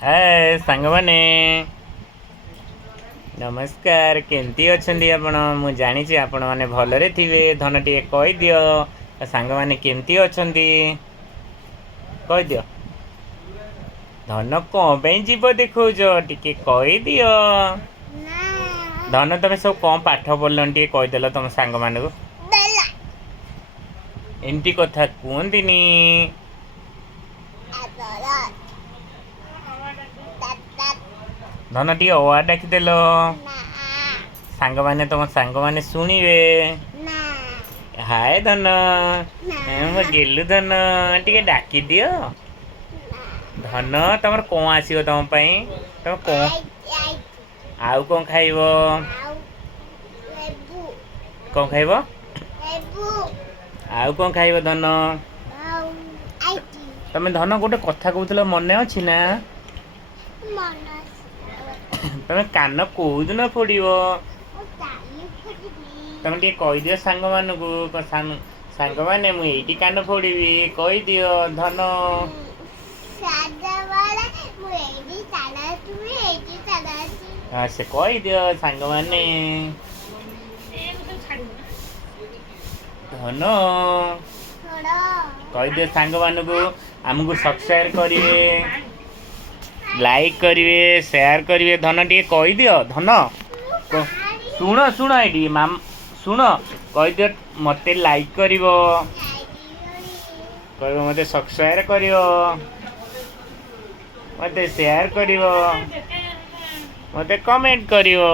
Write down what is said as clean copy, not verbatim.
हाय सांग माने नमस्कार केमती अछंती आपण मु जानिछि आपण माने भलरे थिबे धन टिके कहि दियो सांग माने केमती अछंती कहि दियो धन को पे जीव देखौज टिके कहि दियो धन तमे सब कौन पाठ पढ़लन टिके कहि देलो तम सांग माने को एंटी कथा कुहंतिनी धन टी अवा डाकिदेल सांग माने तुम सांग माने शुणिबे हाय धन मो गेलु धन टिके डाकी दियो धन तमर कौन आसीबो तम पई तम कौन आउ कौन खाइबो कौन खाइबो आउ कौन खाइबो धन तमे धन गोटे कथा कहूतलो मने अछि ना तमे कान कोउ दिन फोड़िबो तमे टिके कहि दियो सांग मानकु सांग माने मु एठी कान फोड़िबी कहि दियो धन हाँ से कहि दियो सांग माने धन कहि दियो सांग मानकु हमकु सब्सक्राइब करिवे लाइक करिवे शेयर करिवे धन टिके कहि दियो धन सुन सुन एडी माम सुन कहि दियो मते लाइक करिवो कहिबो मते सब्सक्राइब करिवो मते शेयर करिवो मते कमेंट करिवो।